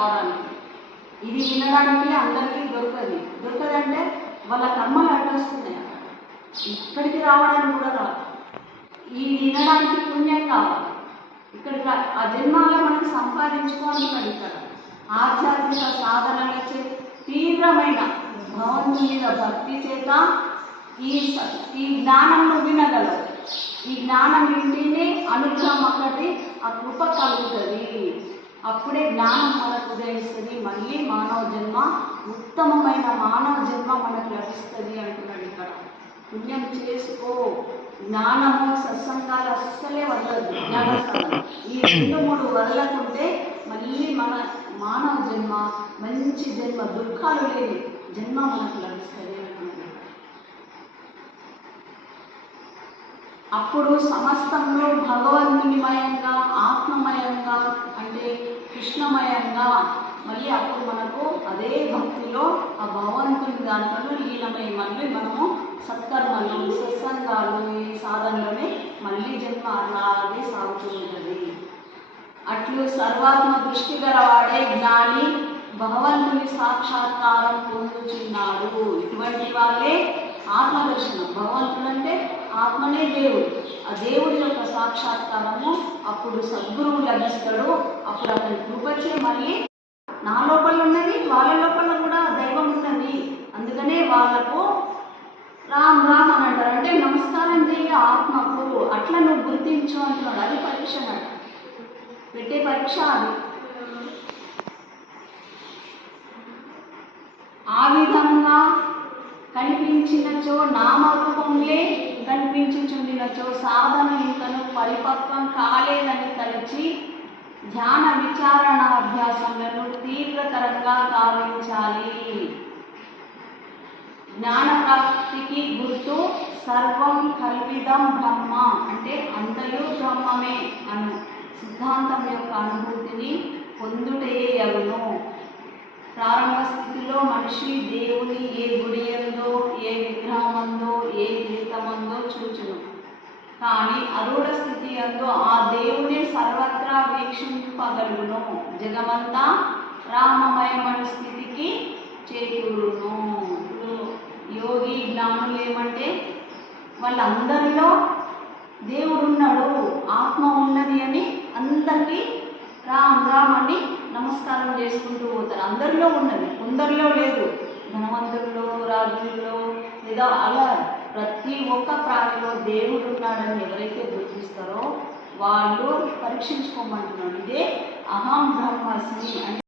రావడానికి ఇది వినడానికి అందరికీ దొరకదంటే వాళ్ళ కర్మలు అడ్డొస్తున్నాయి. ఇక్కడికి రావడానికి కూడా రాదు. ఈ వినడానికి పుణ్యం కావాలి. ఇక్కడికి ఆ జన్మాల్లో మనం సంపాదించుకోవాలి. ఇక్కడ ఆధ్యాత్మిక సాధనలచే తీవ్రమైన భగవంతుని మీద భక్తి చేత ఈ జ్ఞానంలో వినగలవు. ఈ జ్ఞానం వింటేనే అనుగ్రహం అక్కడి ఆ కృప కలుగుతుంది. అప్పుడే జ్ఞానం మనకు ఉదయిస్తుంది. మళ్ళీ మానవ జన్మ ఉత్తమమైన మానవ జన్మ మనకు లభిస్తుంది అంటున్నాడు. ఇక్కడ పుణ్యం చేసుకో, జ్ఞానము సత్సంగాలు అస్సలే వదలదు. జ్ఞానస్థానం ఈ 2-3 వదలకుంటే మళ్ళీ మన మానవ జన్మ మంచి జన్మ, దుఃఖాలు లేని జన్మ మనకు లభిస్తుంది అంటున్నాడు. అప్పుడు సమస్తంలో భగవంతునిమయంగా, ఆత్మమయంగా, అంటే కృష్ణమయంగా, మళ్ళీ అప్పుడు మనకు అదే భక్తిలో ఆ భగవంతుని దాంట్లో లీనమై మళ్ళీ మనము సత్కర్మలు, సత్సంగాలు, ఈ సాధనలోనే మళ్ళీ జన్మ అలాగే సాగుతూ ఉంటుంది. అట్లు సర్వాత్మ దృష్టి గలవాడే జ్ఞాని భగవంతుని సాక్షాత్కారం పొందుతున్నాడు. ఇటువంటి వాళ్ళే ఆత్మదర్శనం. భగవంతుడు అంటే ఆత్మనే దేవుడు. ఆ దేవుడి యొక్క సాక్షాత్కారము అప్పుడు సద్గురువు లభిస్తాడు. అప్పుడు అతని కృపచే మళ్ళీ నా లోపల ఉన్నది, వాళ్ళ లోపల కూడా దైవం ఉన్నది. అందుకనే వాళ్ళకు రామ్ రామ్ అని అంటారు. అంటే నమస్కారం చేయ ఆత్మకు, అట్లా నువ్వు గుర్తించు అంటున్నాడు. అది పరీక్ష అన్నమాట, పెట్టే పరీక్ష అది. ఆ విధంగా కనిపించినచో, నామరూపంలే కనిపించుచుండినచో సాధన ఇంకను పరిపక్వం కాలేదని తలచి ధ్యాన విచారణ అభ్యాసములను తీవ్రతరంగా గావించాలి. జ్ఞాన ప్రాప్తికి గుర్తు సర్వం కల్విదం బ్రహ్మ, అంటే అంతయు బ్రహ్మమే అను సిద్ధాంతం యొక్క అనుభూతిని పొందుటయే యగును. ప్రారంభ స్థితిలో మనిషి దేవుని ఏ గుడి ఎందో, ఏ విగ్రహమందో, ఏ తీర్థమందో చూచును. కానీ అరూఢ స్థితి ఎందో ఆ దేవుని సర్వత్రా వీక్షింపగలుగును. జగమంతా రామమయమైన స్థితికి చేకూరును. ఇప్పుడు యోగి జ్ఞానులు ఏమంటే వాళ్ళందరిలో దేవుడున్నాడు, ఆత్మ ఉన్నది అని అందరికీ రామ్ రామ్ అని నమస్కారం చేసుకుంటూ పోతారు. అందరిలో ఉన్నది, కొందరిలో లేదు. ధనవంతుల్లో, రాజుల్లో, లేదా అలా ప్రతి ఒక్క ప్రాణిలో దేవుడు ఉన్నాడని ఎవరైతే గుర్తిస్తారో వాళ్ళు పరీక్షించుకోమంటున్నాడు. ఇదే అహం బ్రహ్మాస్మి అంటే